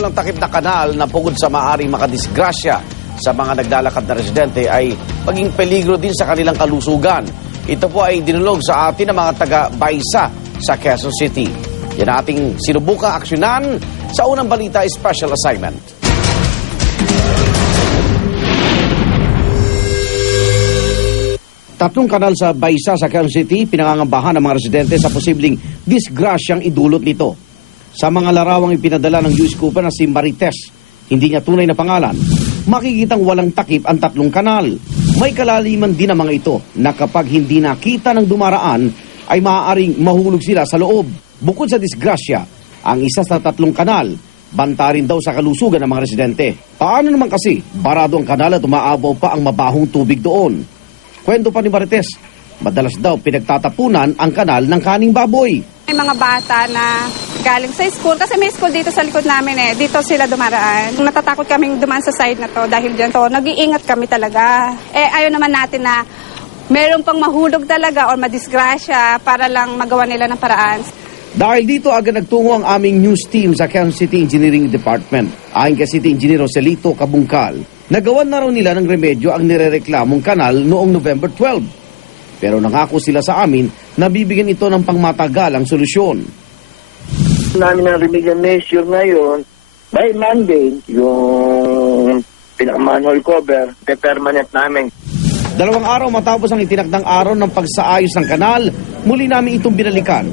walang takip na kanal na bukod sa maaring makadisgrasya sa mga naglalakad na residente ay maging peligro din sa kanilang kalusugan. Ito po ay dinulog sa atin ng mga taga-Baisa sa Quezon City. Yan ating sinubukang aksyonan sa unang balita special assignment. Tatlong kanal sa Baisa sa Quezon City pinangangambahan ng mga residente sa posibleng disgrasyang idulot nito. Sa mga larawang ipinadala ng News Cooper na si Marites, hindi niya tunay na pangalan, makikitang walang takip ang tatlong kanal. May kalaliman din ang mga ito na kapag hindi nakita ng dumaraan ay maaaring mahulog sila sa loob. Bukod sa disgrasya, ang isa sa tatlong kanal, banta rin daw sa kalusugan ng mga residente. Paano naman kasi barado ang kanal at umaabaw pa ang mabahong tubig doon? Kwento pa ni Marites, madalas daw pinagtatapunan ang kanal ng kaning baboy. May mga bata na galing sa school, kasi may school dito sa likod namin dito sila dumaraan. Natatakot kaming dumaan sa side na to dahil dyan. So, nag-iingat kami talaga. Ayaw naman natin na meron pang mahulog talaga o madisgrasya para lang magawa nila ng paraan. Dahil dito agad nagtungo ang aming news team sa Quezon City Engineering Department. Ayon kay City Engineer Joselito Cabungcal, nagawan na raw nila ng remedyo ang nirereklamong kanal noong November 12. Pero nangako sila sa amin na bibigyan ito ng pangmatagalang solusyon. Namin ang remedial measure ngayon, by Monday, yung pinaka-manhole cover, permanent namin. 2 araw matapos ang itinakdang araw ng pagsaayos ng kanal, muli namin itong binalikan.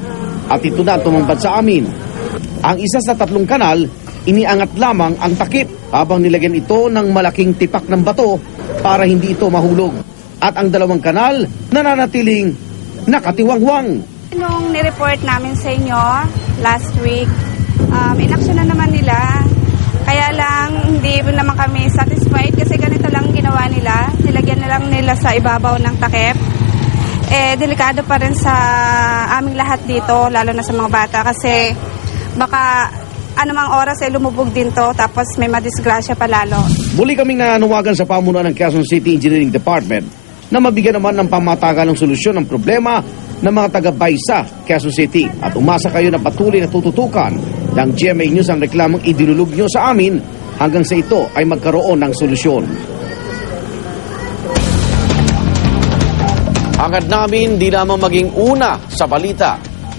At ito na tumambad sa amin. Ang isa sa tatlong kanal, iniangat lamang ang takip habang nilagyan ito ng malaking tipak ng bato para hindi ito mahulog. At ang 2 kanal, nananatiling nakatiwangwang. Nung nireport namin sa inyo last week, inaksyon na naman nila. Kaya lang, hindi naman kami satisfied kasi ganito lang ginawa nila. Nilagyan na lang nila sa ibabaw ng takip. Delikado pa rin sa aming lahat dito, lalo na sa mga bata kasi baka anumang oras lumubog din to tapos may madisgrasya pa lalo. Muli kaming nanawagan sa pamunuan ng Quezon City Engineering Department na mabigyan naman ng pangmatagalang solusyon ng problema ng mga taga-Baisa, Quezon City. At umasa kayo na patuloy na tututukan ng GMA News ang reklamong idinulog nyo sa amin hanggang sa ito ay magkaroon ng solusyon. Hangad namin di lamang maging una sa balita,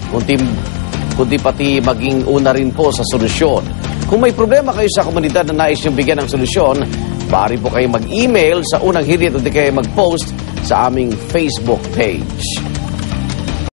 kundi pati maging una rin po sa solusyon. Kung may problema kayo sa komunidad na nais yung bigyan ng solusyon, maaari po kayo mag-email sa unang hirit o di kayo mag-post sa aming Facebook page.